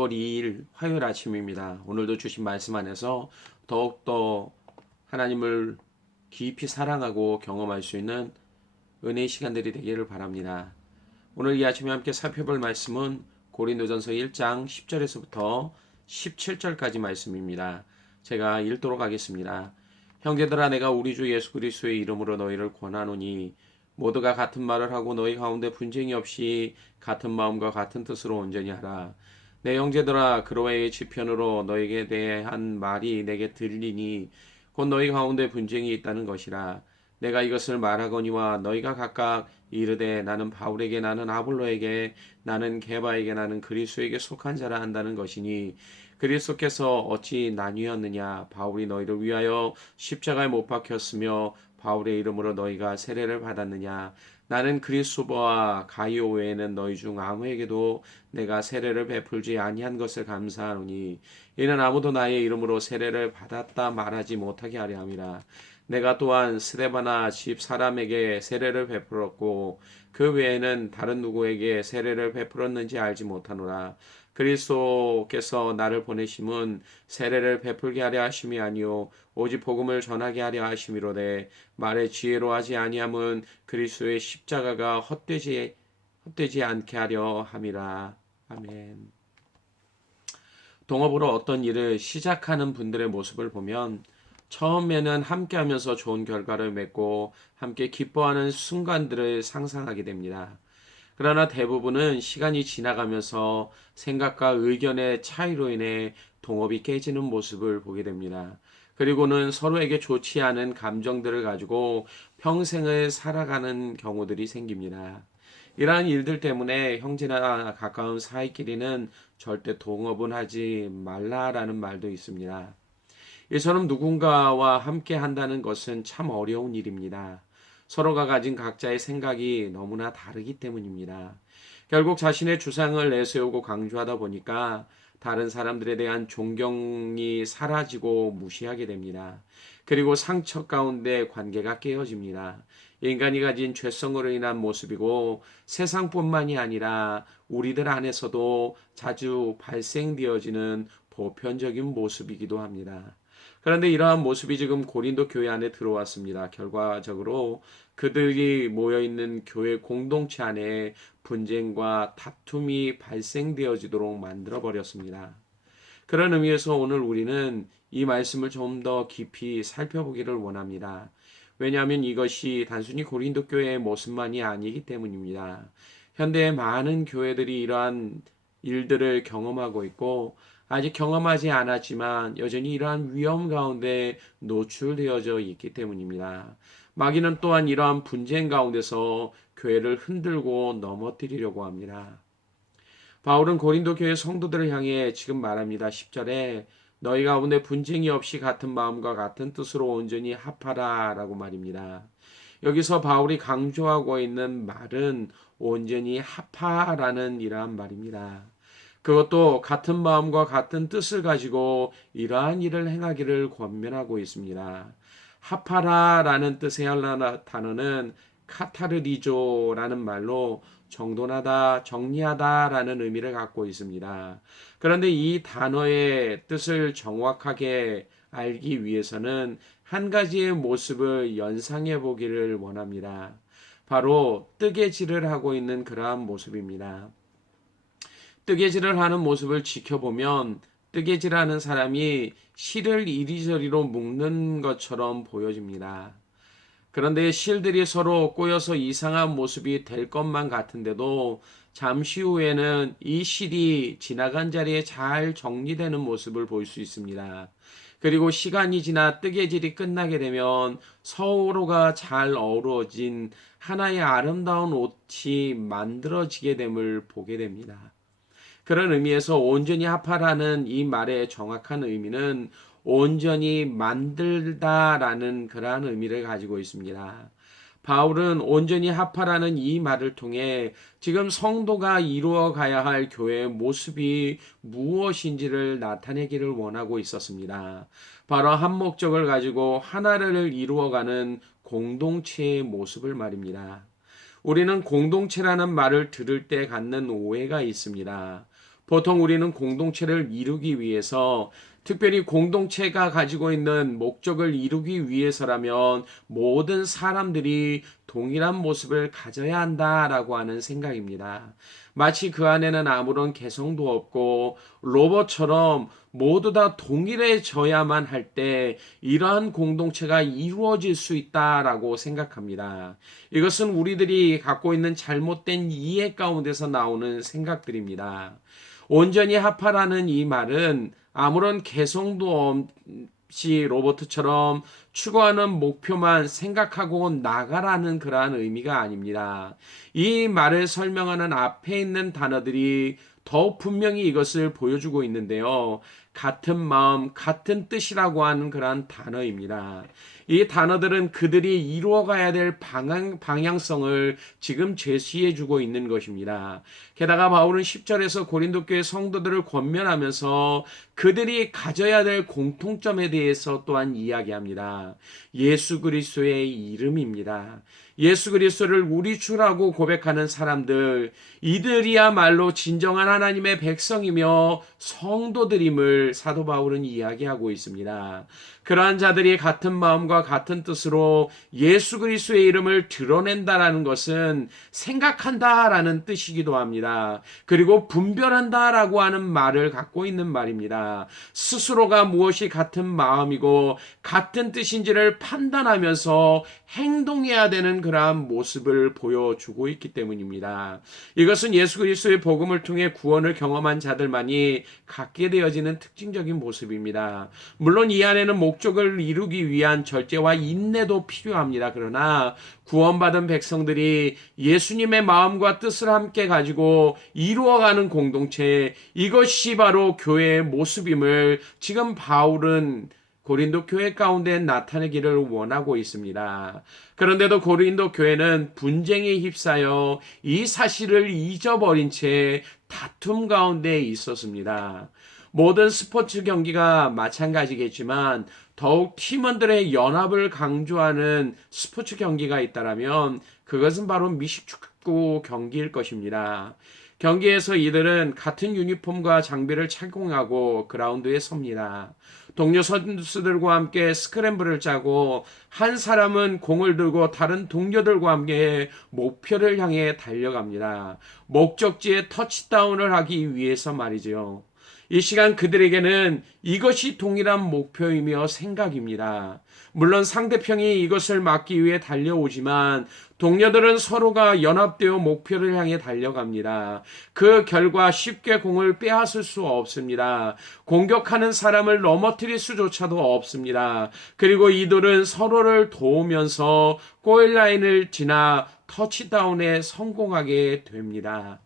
6월 2일 화요일 아침입니다. 오늘도 주신 말씀 안에서 더욱더 하나님을 깊이 사랑하고 경험할 수 있는 은혜의 시간들이 되기를 바랍니다. 오늘 이 아침에 함께 살펴볼 말씀은 고린도전서 1장 10절에서부터 17절까지 말씀입니다. 제가 읽도록 하겠습니다. 형제들아, 내가 우리 주 예수 그리스도의 이름으로 너희를 권하노니 모두가 같은 말을 하고 너희 가운데 분쟁이 없이 같은 마음과 같은 뜻으로 온전히 하라. 내 형제들아, 그로의 지편으로 너에게 대한 말이 내게 들리니 곧 너희 가운데 분쟁이 있다는 것이라. 내가 이것을 말하거니와 너희가 각각 이르되 나는 바울에게, 나는 아볼로에게, 나는 게바에게, 나는 그리스도에게 속한 자라 한다는 것이니 그리스도께서 어찌 나뉘었느냐? 바울이 너희를 위하여 십자가에 못 박혔으며 바울의 이름으로 너희가 세례를 받았느냐? 나는 그리스도와 가이오 외에는 너희 중 아무에게도 내가 세례를 베풀지 아니한 것을 감사하노니 이는 아무도 나의 이름으로 세례를 받았다 말하지 못하게 하려 함이라. 내가 또한 스데바나 집 사람에게 세례를 베풀었고 그 외에는 다른 누구에게 세례를 베풀었는지 알지 못하노라. 그리스도께서 나를 보내심은 세례를 베풀게 하려 하심이 아니요 오직 복음을 전하게 하려 하심이로되 말의 지혜로 하지 아니함은 그리스도의 십자가가 헛되지 않게 하려 함이라. 아멘. 동업으로 어떤 일을 시작하는 분들의 모습을 보면 처음에는 함께하면서 좋은 결과를 맺고 함께 기뻐하는 순간들을 상상하게 됩니다. 그러나 대부분은 시간이 지나가면서 생각과 의견의 차이로 인해 동업이 깨지는 모습을 보게 됩니다. 그리고는 서로에게 좋지 않은 감정들을 가지고 평생을 살아가는 경우들이 생깁니다. 이러한 일들 때문에 형제나 가까운 사이끼리는 절대 동업은 하지 말라라는 말도 있습니다. 이처럼 누군가와 함께 한다는 것은 참 어려운 일입니다. 서로가 가진 각자의 생각이 너무나 다르기 때문입니다. 결국 자신의 주장을 내세우고 강조하다 보니까 다른 사람들에 대한 존경이 사라지고 무시하게 됩니다. 그리고 상처 가운데 관계가 깨어집니다. 인간이 가진 죄성으로 인한 모습이고 세상뿐만이 아니라 우리들 안에서도 자주 발생되어지는 보편적인 모습이기도 합니다. 그런데 이러한 모습이 지금 고린도 교회 안에 들어왔습니다. 결과적으로 그들이 모여있는 교회 공동체 안에 분쟁과 다툼이 발생되어지도록 만들어버렸습니다. 그런 의미에서 오늘 우리는 이 말씀을 좀 더 깊이 살펴보기를 원합니다. 왜냐하면 이것이 단순히 고린도 교회의 모습만이 아니기 때문입니다. 현대의 많은 교회들이 이러한 일들을 경험하고 있고 아직 경험하지 않았지만 여전히 이러한 위험 가운데 노출되어져 있기 때문입니다. 마귀는 또한 이러한 분쟁 가운데서 교회를 흔들고 넘어뜨리려고 합니다. 바울은 고린도 교회 성도들을 향해 지금 말합니다. 10절에 너희 가운데 분쟁이 없이 같은 마음과 같은 뜻으로 온전히 합하라 라고 말입니다. 여기서 바울이 강조하고 있는 말은 온전히 합하라는 이러한 말입니다. 그것도 같은 마음과 같은 뜻을 가지고 이러한 일을 행하기를 권면하고 있습니다. 합하라라는 뜻의 헬라어 단어는 카타르디조라는 말로 정돈하다, 정리하다라는 의미를 갖고 있습니다. 그런데 이 단어의 뜻을 정확하게 알기 위해서는 한 가지의 모습을 연상해 보기를 원합니다. 바로 뜨개질을 하고 있는 그러한 모습입니다. 뜨개질을 하는 모습을 지켜보면 뜨개질하는 사람이 실을 이리저리로 묶는 것처럼 보여집니다. 그런데 실들이 서로 꼬여서 이상한 모습이 될 것만 같은데도 잠시 후에는 이 실이 지나간 자리에 잘 정리되는 모습을 볼 수 있습니다. 그리고 시간이 지나 뜨개질이 끝나게 되면 서로가 잘 어우러진 하나의 아름다운 옷이 만들어지게 됨을 보게 됩니다. 그런 의미에서 온전히 합하라는 이 말의 정확한 의미는 온전히 만들다라는 그러한 의미를 가지고 있습니다. 바울은 온전히 합하라는 이 말을 통해 지금 성도가 이루어 가야 할 교회의 모습이 무엇인지를 나타내기를 원하고 있었습니다. 바로 한 목적을 가지고 하나를 이루어가는 공동체의 모습을 말입니다. 우리는 공동체라는 말을 들을 때 갖는 오해가 있습니다. 보통 우리는 공동체를 이루기 위해서, 특별히 공동체가 가지고 있는 목적을 이루기 위해서라면 모든 사람들이 동일한 모습을 가져야 한다라고 하는 생각입니다. 마치 그 안에는 아무런 개성도 없고 로봇처럼 모두 다 동일해져야만 할 때 이러한 공동체가 이루어질 수 있다라고 생각합니다. 이것은 우리들이 갖고 있는 잘못된 이해 가운데서 나오는 생각들입니다. 온전히 합하라는 이 말은 아무런 개성도 없이 로봇처럼 추구하는 목표만 생각하고 나가라는 그러한 의미가 아닙니다. 이 말을 설명하는 앞에 있는 단어들이 더 분명히 이것을 보여주고 있는데요. 같은 마음, 같은 뜻이라고 하는 그러한 단어입니다. 이 단어들은 그들이 이루어가야 될 방향성을 지금 제시해주고 있는 것입니다. 게다가 바울은 10절에서 고린도 교회 성도들을 권면하면서 그들이 가져야 될 공통점에 대해서 또한 이야기합니다. 예수 그리스도의 이름입니다. 예수 그리스도를 우리 주라고 고백하는 사람들, 이들이야말로 진정한 하나님의 백성이며 성도들임을 사도 바울은 이야기하고 있습니다. 그러한 자들이 같은 마음과 같은 뜻으로 예수 그리스도의 이름을 드러낸다라는 것은 생각한다라는 뜻이기도 합니다. 그리고 분별한다라고 하는 말을 갖고 있는 말입니다. 스스로가 무엇이 같은 마음이고 같은 뜻인지를 판단하면서 행동해야 되는 그러한 모습을 보여주고 있기 때문입니다. 이것은 예수 그리스도의 복음을 통해 구원을 경험한 자들만이 갖게 되어지는 특징적인 모습입니다. 물론 이 안에는 목적을 이루기 위한 절제와 인내도 필요합니다. 그러나 구원받은 백성들이 예수님의 마음과 뜻을 함께 가지고 이루어가는 공동체, 이것이 바로 교회의 모습임을 지금 바울은 고린도 교회 가운데 나타내기를 원하고 있습니다. 그런데도 고린도 교회는 분쟁에 휩싸여 이 사실을 잊어버린 채 다툼 가운데 있었습니다. 모든 스포츠 경기가 마찬가지겠지만 더욱 팀원들의 연합을 강조하는 스포츠 경기가 있다면 그것은 바로 미식축구 경기일 것입니다. 경기에서 이들은 같은 유니폼과 장비를 착용하고 그라운드에 섭니다. 동료 선수들과 함께 스크램블을 짜고 한 사람은 공을 들고 다른 동료들과 함께 목표를 향해 달려갑니다. 목적지에 터치다운을 하기 위해서 말이죠. 이 시간 그들에게는 이것이 동일한 목표이며 생각입니다. 물론 상대편이 이것을 막기 위해 달려오지만 동료들은 서로가 연합되어 목표를 향해 달려갑니다. 그 결과 쉽게 공을 빼앗을 수 없습니다. 공격하는 사람을 넘어뜨릴 수조차도 없습니다. 그리고 이들은 서로를 도우면서 골라인을 지나 터치다운에 성공하게 됩니다.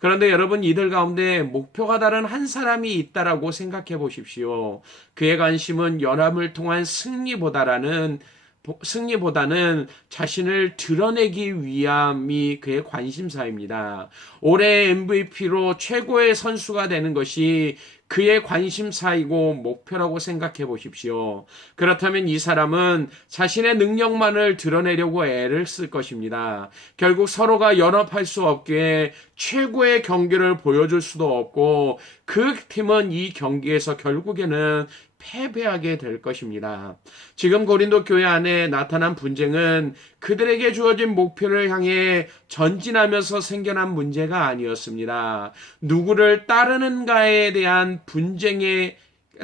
그런데 여러분, 이들 가운데 목표가 다른 한 사람이 있다라고 생각해 보십시오. 그의 관심은 연합을 통한 승리보다는 자신을 드러내기 위함이 그의 관심사입니다. 올해 MVP로 최고의 선수가 되는 것이 그의 관심사이고 목표라고 생각해 보십시오. 그렇다면 이 사람은 자신의 능력만을 드러내려고 애를 쓸 것입니다. 결국 서로가 연합할 수 없기에 최고의 경기를 보여줄 수도 없고 그 팀은 이 경기에서 결국에는 패배하게 될 것입니다. 지금 고린도 교회 안에 나타난 분쟁은 그들에게 주어진 목표를 향해 전진하면서 생겨난 문제가 아니었습니다. 누구를 따르는가에 대한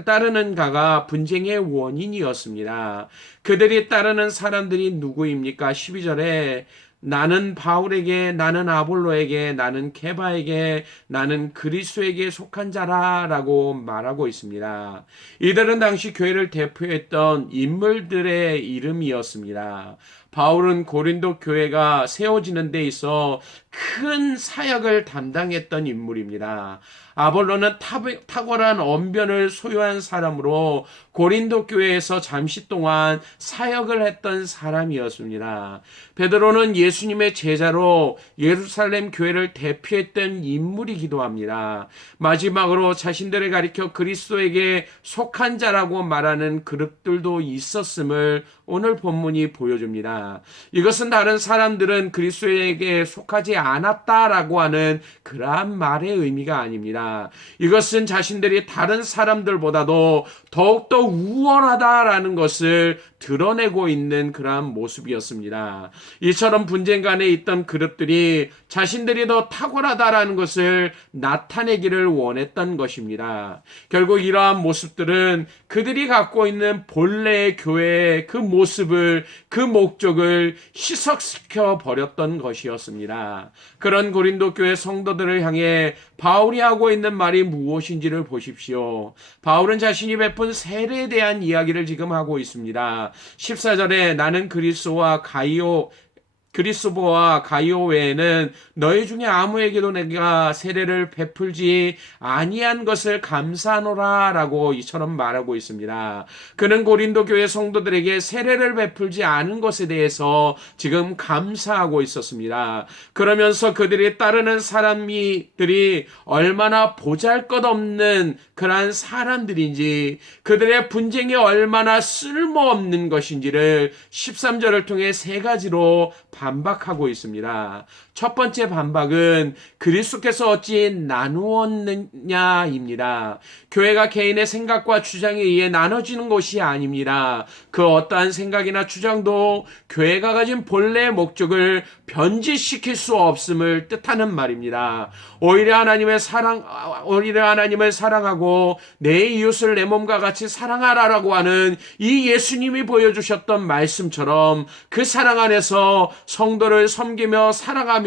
따르는가가 분쟁의 원인이었습니다. 그들이 따르는 사람들이 누구입니까? 12절에 나는 바울에게, 나는 아볼로에게, 나는 케바에게, 나는 그리스도에게 속한 자라라고 말하고 있습니다. 이들은 당시 교회를 대표했던 인물들의 이름이었습니다. 바울은 고린도 교회가 세워지는 데 있어 큰 사역을 담당했던 인물입니다. 아볼로는 탁월한 언변을 소유한 사람으로 고린도 교회에서 잠시 동안 사역을 했던 사람이었습니다. 베드로는 예수님의 제자로 예루살렘 교회를 대표했던 인물이기도 합니다. 마지막으로 자신들을 가리켜 그리스도에게 속한 자라고 말하는 그룹들도 있었음을 오늘 본문이 보여줍니다. 이것은 다른 사람들은 그리스도에게 속하지 않았다라고 하는 그러한 말의 의미가 아닙니다. 이것은 자신들이 다른 사람들보다도 더욱더 우월하다라는 것을 드러내고 있는 그러한 모습이었습니다. 이처럼 분쟁간에 있던 그룹들이 자신들이 더 탁월하다라는 것을 나타내기를 원했던 것입니다. 결국 이러한 모습들은 그들이 갖고 있는 본래의 교회의 그 모습을, 그 목적을 희석시켜 버렸던 것이었습니다. 그런 고린도 교회 성도들을 향해 바울이 하고 있는 말이 무엇인지를 보십시오. 바울은 자신이 베푼 세례에 대한 이야기를 지금 하고 있습니다. 14절에 나는 그리스도와 가이오 외에는 너희 중에 아무에게도 내가 세례를 베풀지 아니한 것을 감사하노라 라고 이처럼 말하고 있습니다. 그는 고린도 교회 성도들에게 세례를 베풀지 않은 것에 대해서 지금 감사하고 있었습니다. 그러면서 그들이 따르는 사람들이 얼마나 보잘것없는 그러한 사람들인지, 그들의 분쟁이 얼마나 쓸모없는 것인지를 13절을 통해 세 가지로 반박하고 있습니다. 첫 번째 반박은 그리스도께서 어찌 나누었느냐입니다. 교회가 개인의 생각과 주장에 의해 나눠지는 것이 아닙니다. 그 어떠한 생각이나 주장도 교회가 가진 본래의 목적을 변질시킬 수 없음을 뜻하는 말입니다. 오히려 하나님을 사랑하고 내 이웃을 내 몸과 같이 사랑하라라고 하는 이 예수님이 보여주셨던 말씀처럼 그 사랑 안에서 성도를 섬기며 사랑하며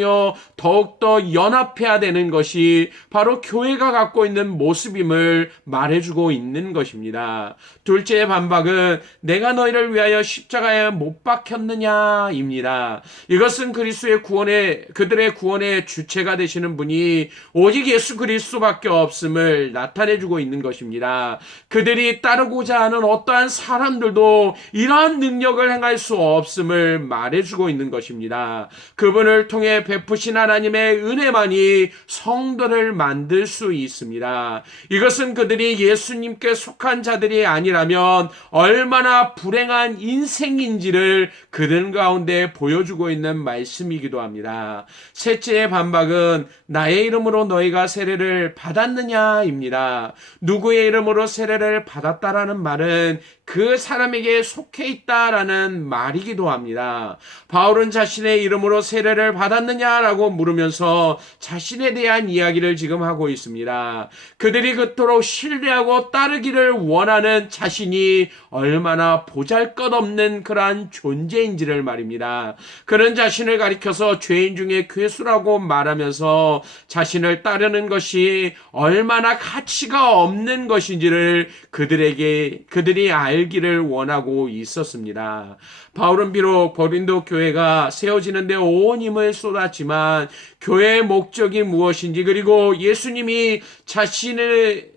더욱더 연합해야 되는 것이 바로 교회가 갖고 있는 모습임을 말해주고 있는 것입니다. 둘째의 반박은 내가 너희를 위하여 십자가에 못 박혔느냐입니다. 이것은 그들의 구원의 주체가 되시는 분이 오직 예수 그리스도밖에 없음을 나타내주고 있는 것입니다. 그들이 따르고자 하는 어떠한 사람들도 이러한 능력을 행할 수 없음을 말해주고 있는 것입니다. 그분을 통해 베푸신 하나님의 은혜만이 성도를 만들 수 있습니다. 이것은 그들이 예수님께 속한 자들이 아니라면 얼마나 불행한 인생인지를 그들 가운데 보여주고 있는 말씀이기도 합니다. 셋째의 반박은 나의 이름으로 너희가 세례를 받았느냐입니다. 누구의 이름으로 세례를 받았다라는 말은 그 사람에게 속해 있다라는 말이기도 합니다. 바울은 자신의 이름으로 세례를 받았느냐라고 물으면서 자신에 대한 이야기를 지금 하고 있습니다. 그들이 그토록 신뢰하고 따르기를 원하는 자신이 얼마나 보잘것없는 그러한 존재인지를 말입니다. 그는 자신을 가리켜서 죄인 중에 괴수라고 말하면서 자신을 따르는 것이 얼마나 가치가 없는 것인지를 그들이 알기를 원하고 있었습니다. 바울은 비록 고린도 교회가 세워지는데 온 힘을 쏟았지만 교회의 목적이 무엇인지, 그리고 예수님이 자신을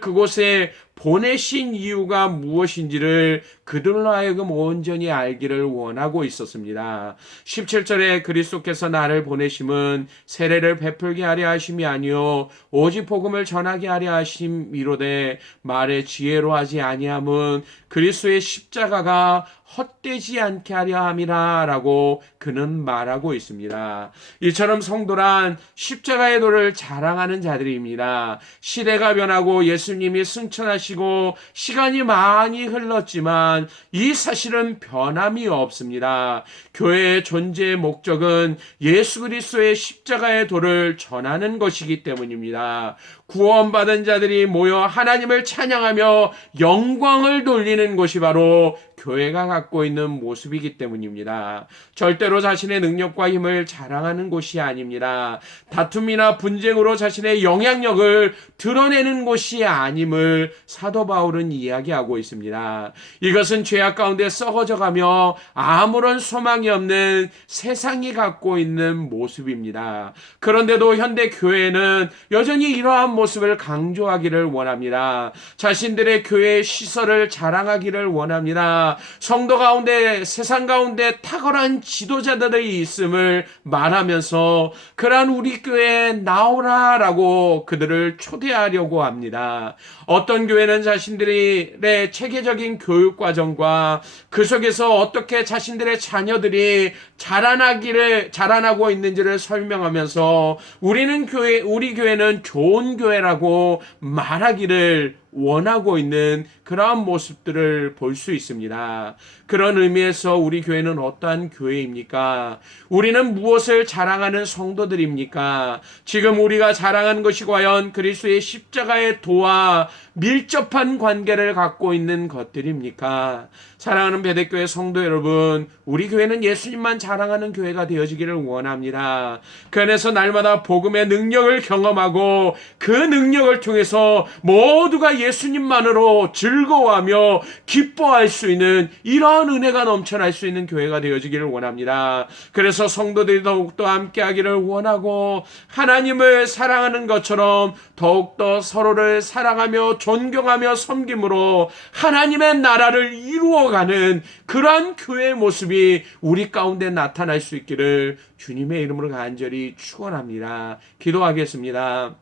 그곳에 보내신 이유가 무엇인지를 그들로 하여금 온전히 알기를 원하고 있었습니다. 17절에 그리스도께서 나를 보내심은 세례를 베풀게 하려 하심이 아니요 오직 복음을 전하게 하려 하심이로되 말의 지혜로 하지 아니함은 그리스도의 십자가가 헛되지 않게 하려 함이라 라고 그는 말하고 있습니다. 이처럼 성도란 십자가의 도를 자랑하는 자들입니다. 시대가 변하고 예수님이 승천하시고 시간이 많이 흘렀지만 이 사실은 변함이 없습니다. 교회의 존재의 목적은 예수 그리스도의 십자가의 도를 전하는 것이기 때문입니다. 구원받은 자들이 모여 하나님을 찬양하며 영광을 돌리는 것이 바로 교회가 갖고 있는 모습이기 때문입니다. 절대로 자신의 능력과 힘을 자랑하는 곳이 아닙니다. 다툼이나 분쟁으로 자신의 영향력을 드러내는 곳이 아님을 사도 바울은 이야기하고 있습니다. 이것은 죄악 가운데 썩어져가며 아무런 소망이 없는 세상이 갖고 있는 모습입니다. 그런데도 현대 교회는 여전히 이러한 모습을 강조하기를 원합니다. 자신들의 교회의 시설을 자랑하기를 원합니다. 아니라 성도 가운데 세상 가운데 탁월한 지도자들이 있음을 말하면서 그러한 우리 교회에 나오라라고 그들을 초대하려고 합니다. 어떤 교회는 자신들의 체계적인 교육 과정과 그 속에서 어떻게 자신들의 자녀들이 자라나고 있는지를 설명하면서 우리 교회는 좋은 교회라고 말하기를 원하고 있는 그러한 모습들을 볼 수 있습니다. 그런 의미에서 우리 교회는 어떠한 교회입니까? 우리는 무엇을 자랑하는 성도들입니까? 지금 우리가 자랑하는 것이 과연 그리스도의 십자가의 도와 밀접한 관계를 갖고 있는 것들입니까? 사랑하는 베데교회 성도 여러분, 우리 교회는 예수님만 자랑하는 교회가 되어지기를 원합니다. 그 안에서 날마다 복음의 능력을 경험하고 그 능력을 통해서 모두가 예수님만으로 즐거워하며 기뻐할 수 있는 이러한 은혜가 넘쳐날 수 있는 교회가 되어지기를 원합니다. 그래서 성도들이 더욱더 함께하기를 원하고 하나님을 사랑하는 것처럼 더욱더 서로를 사랑하며 존경하며 섬김으로 하나님의 나라를 이루어가는 그러한 교회의 모습이 우리 가운데 나타날 수 있기를 주님의 이름으로 간절히 축원합니다. 기도하겠습니다.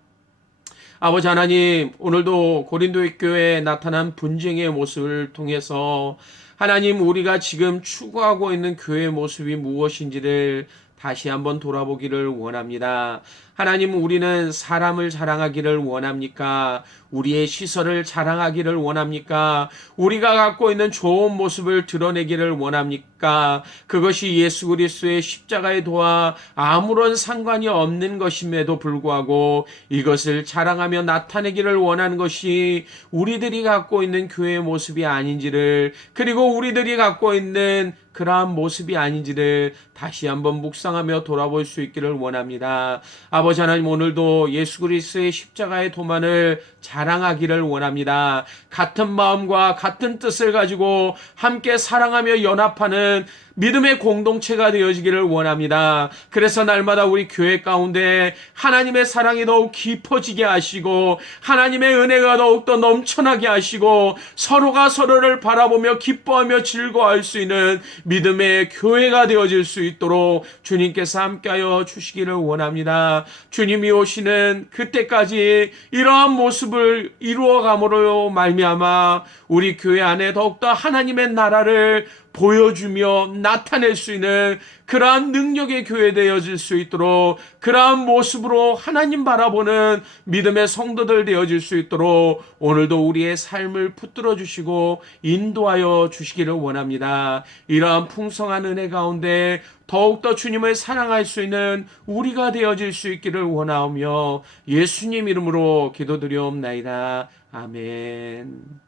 아버지 하나님, 오늘도 고린도 교회에 나타난 분쟁의 모습을 통해서 하나님, 우리가 지금 추구하고 있는 교회의 모습이 무엇인지를 다시 한번 돌아보기를 원합니다. 하나님, 우리는 사람을 자랑하기를 원합니까? 우리의 시설을 자랑하기를 원합니까? 우리가 갖고 있는 좋은 모습을 드러내기를 원합니까? 그것이 예수 그리스도의 십자가의 도와 아무런 상관이 없는 것임에도 불구하고 이것을 자랑하며 나타내기를 원하는 것이 우리들이 갖고 있는 교회의 모습이 아닌지를, 그리고 우리들이 갖고 있는 그러한 모습이 아닌지를 다시 한번 묵상하며 돌아볼 수 있기를 원합니다. 아버지 하나님, 오늘도 예수 그리스도의 십자가의 도만을 자랑하기를 원합니다. 같은 마음과 같은 뜻을 가지고 함께 사랑하며 연합하는 믿음의 공동체가 되어지기를 원합니다. 그래서 날마다 우리 교회 가운데 하나님의 사랑이 더욱 깊어지게 하시고 하나님의 은혜가 더욱더 넘쳐나게 하시고 서로가 서로를 바라보며 기뻐하며 즐거워할 수 있는 믿음의 교회가 되어질 수 있도록 주님께서 함께하여 주시기를 원합니다. 주님이 오시는 그때까지 이러한 모습을 이루어감으로 말미암아 우리 교회 안에 더욱더 하나님의 나라를 보여주며 나타낼 수 있는 그러한 능력의 교회 되어질 수 있도록, 그러한 모습으로 하나님 바라보는 믿음의 성도들 되어질 수 있도록 오늘도 우리의 삶을 붙들어 주시고 인도하여 주시기를 원합니다. 이러한 풍성한 은혜 가운데 더욱더 주님을 사랑할 수 있는 우리가 되어질 수 있기를 원하오며 예수님 이름으로 기도드리옵나이다. 아멘.